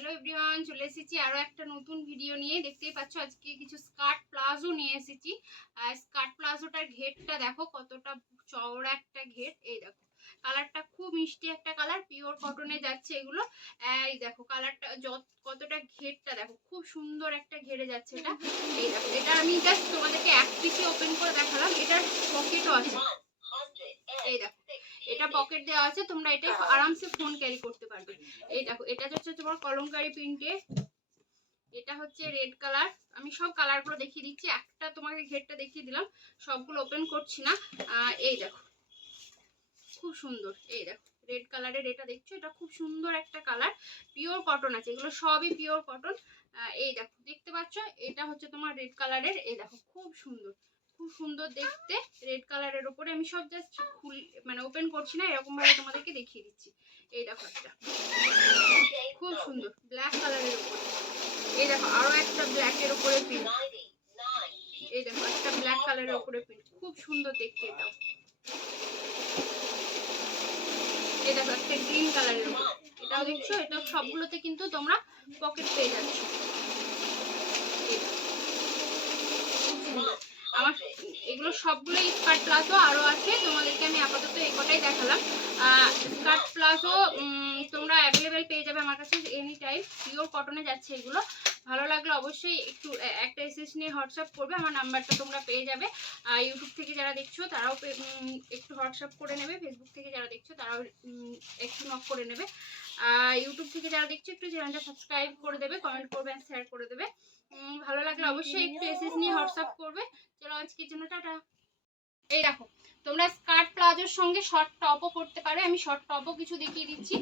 Hello everyone, চলে এসেছি আরও একটা নতুন ভিডিও নিয়ে। দেখতেই পাচ্ছ আজকে কিছু স্কার্ট প্লাজো নিয়ে এসেছি। স্কার্ট প্লাজোটার ঘেরটা দেখো কতটা চওড়া একটা ঘের। এই দেখো কালারটা খুব মিষ্টি একটা কালার, পিওর কটনে যাচ্ছে এগুলো। এই দেখো কালারটা কতটা ঘেরটা দেখো, খুব সুন্দর একটা ঘেরে যাচ্ছে এটা। এই দেখো এটা আমি জাস্ট তোমাদেরকে এক পিসে ওপেন করে দেখালাম। এটার পকেটও আছে, এই দেখো এটা পকেট দেওয়া আছে, তোমরা এটা আরামসে ফোন ক্যারি করতে পারবে। এই দেখো এটা হচ্ছে তোমার কলমকারী প্রিন্টে, এটা হচ্ছে রেড কালার। আমি সব কালারগুলো দেখিয়ে দিচ্ছি, একটা তোমাকে ঘেরটা দেখিয়ে দিলাম, সবগুলো ওপেন করছি না। এই দেখো খুব সুন্দর, এই দেখো রেড কালারের এটা দেখছো, এটা খুব সুন্দর একটা কালার, পিওর কটন আছে, এগুলো সবই পিওর কটন। এই দেখো দেখতে পাচ্ছ এটা হচ্ছে তোমার রেড কালারের। এই দেখো খুব সুন্দর, খুব সুন্দর দেখতে রেড কালারের উপরে। আমি সব জাস্ট মানে ওপেন করছি না, এরকম ভাবে তোমাদেরকে দেখিয়ে দিচ্ছি। এই দেখো একটা খুব সুন্দর ব্ল্যাক কালারের উপরে। এই দেখো আরো একটা ব্ল্যাকের উপরে প্রিন্ট। এই দেখো একটা ব্ল্যাক কালারের উপরে প্রিন্ট, খুব সুন্দর দেখতে এটাও। এই দেখো একটা গ্রিন কালারের উপর, এটাও দেখছো। এটা সবগুলোতে কিন্তু তোমরা পকেট পেয়ে যাচ্ছ। আমার এগুলো সবগুলোই স্কার্ট প্লাজো, আরও আছে, তোমাদেরকে আমি আপাতত এই কটাই দেখালাম। স্কার্ট প্লাজো তোমরা অ্যাভেলেবেল পেয়ে যাবে আমার কাছে এনি টাইম, পিওর কটনে যাচ্ছে এগুলো। ভালো লাগলে অবশ্যই একটু একটা এসএস নিয়ে হোয়াটসঅ্যাপ করবে, আমার নাম্বারটা তোমরা পেয়ে যাবে। ইউটিউব থেকে যারা দেখছো তারাও একটু হোয়াটসঅ্যাপ করে নেবে, ফেসবুক থেকে যারা দেখছো তারাও একটু নক করে নেবে। ইউটিউব থেকে যারা দেখছো একটু চ্যানেলটা সাবস্ক্রাইব করে দেবে, কমেন্ট করবে, শেয়ার করে দেবে। ভালো লাগলে অবশ্যই একটু এসএস নিয়ে হোয়াটসঅ্যাপ করবে। চলো আজকের জন্য টাটা। এই দেখো তোমরা স্কার্ট প্লাজোর সঙ্গে শর্ট টপও পরতে পারো, আমি শর্ট টপও কিছু দেখিয়ে দিচ্ছি।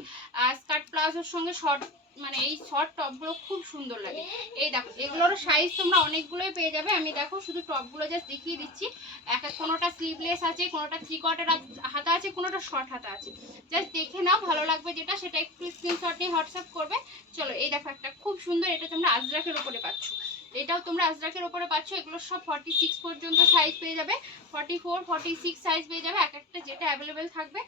স্কার্ট প্লাজোর সঙ্গে শর্ট মানে এই শর্ট টপগুলো খুব সুন্দর লাগে। এই দেখো এগুলোর সাইজ তোমরা অনেকগুলোই পেয়ে যাবে, আমি দেখো শুধু টপগুলো জাস্ট দেখিয়ে দিচ্ছি। কোনোটা স্লিভলেস আছে, কোনোটা 3 কোয়ার্টার হাতা আছে, কোনোটা শর্ট হাতা আছে। জাস্ট দেখে নাও, ভালো লাগবে যেটা সেটা একটু স্ক্রিনশট নিয়ে হোয়াটসঅ্যাপ করবে। চলো এই দেখো একটা খুব সুন্দর, এটা তোমরা আজরাকের উপরে পাচ্ছ, এটাও তোমরা আজরাকের উপরে পাচ্ছ। এগুলো সব 46 পর্যন্ত সাইজ পেয়ে যাবে, 44 46 সাইজ পেয়ে যাবে। এক একটা যেটা অ্যাভেলেবেল থাকবে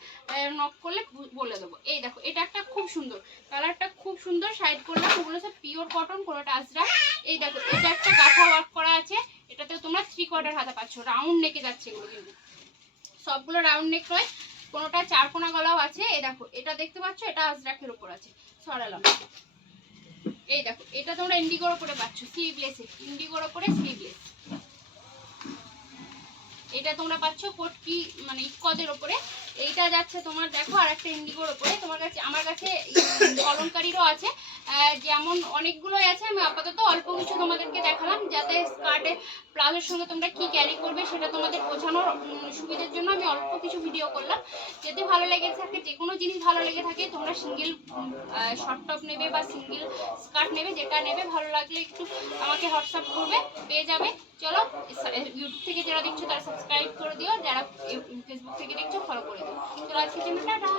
নক করলে বলে দেবো। এই দেখো এটা একটা খুব সুন্দর কালারটা, খুব সুন্দর সাইড করলাম, ওগুলো সব পিওর কটন, কোনোটা আজরাক। এই দেখো এটা একটা কাঁথা ওয়ার্ক করা আছে, এটাতেও তোমরা 3 কোয়ার্টার হাতা পাচ্ছ, রাউন্ড নেকে যাচ্ছে এগুলো, কিন্তু সবগুলো রাউন্ড নেক নয়, কোনোটা 4 কোনা গলাও আছে। এই দেখো এটা দেখতে পাচ্ছ, এটা আজরাকের উপর আছে, সরালাম। এই দেখো এটা তোমরা ইন্ডিগোর উপরে পাচ্ছ, স্লিভলেস, ইন্ডিগোর উপরে স্লিভলেস। এটা তোমরা পাচ্ছ কোটকি মানে ইকদের উপরে। এইটা যাচ্ছে তোমার দেখো আর একটা ইন্ডিগোর উপরে। তোমার কাছে আমার কাছে কলমকারীরও আছে, যেমন অনেকগুলোই আছে, আমি আপাতত অল্প কিছু তোমাদেরকে দেখালাম, যাতে স্কার্টে প্লাজোর সঙ্গে তোমরা কি ক্যারি করবে সেটা তোমাদের বোঝানোর সুবিধার জন্য আমি অল্প কিছু ভিডিও করলাম। যদি ভালো লেগে থাকে, যে কোনো জিনিস ভালো লেগে থাকে, তোমরা সিঙ্গেল শর্ট টপ নেবে বা সিঙ্গেল স্কার্ট নেবে, যেটা নেবে ভালো লাগলে একটু আমাকে হোয়াটসঅ্যাপ করবে, পেয়ে যাবে। চলো ইউটিউব থেকে যারা দেখছো তারা সাবস্ক্রাইব করে দিও, যারা ফেসবুক থেকে দেখছো ফলো করে দিও। চলো আজকের জন্য টাটা।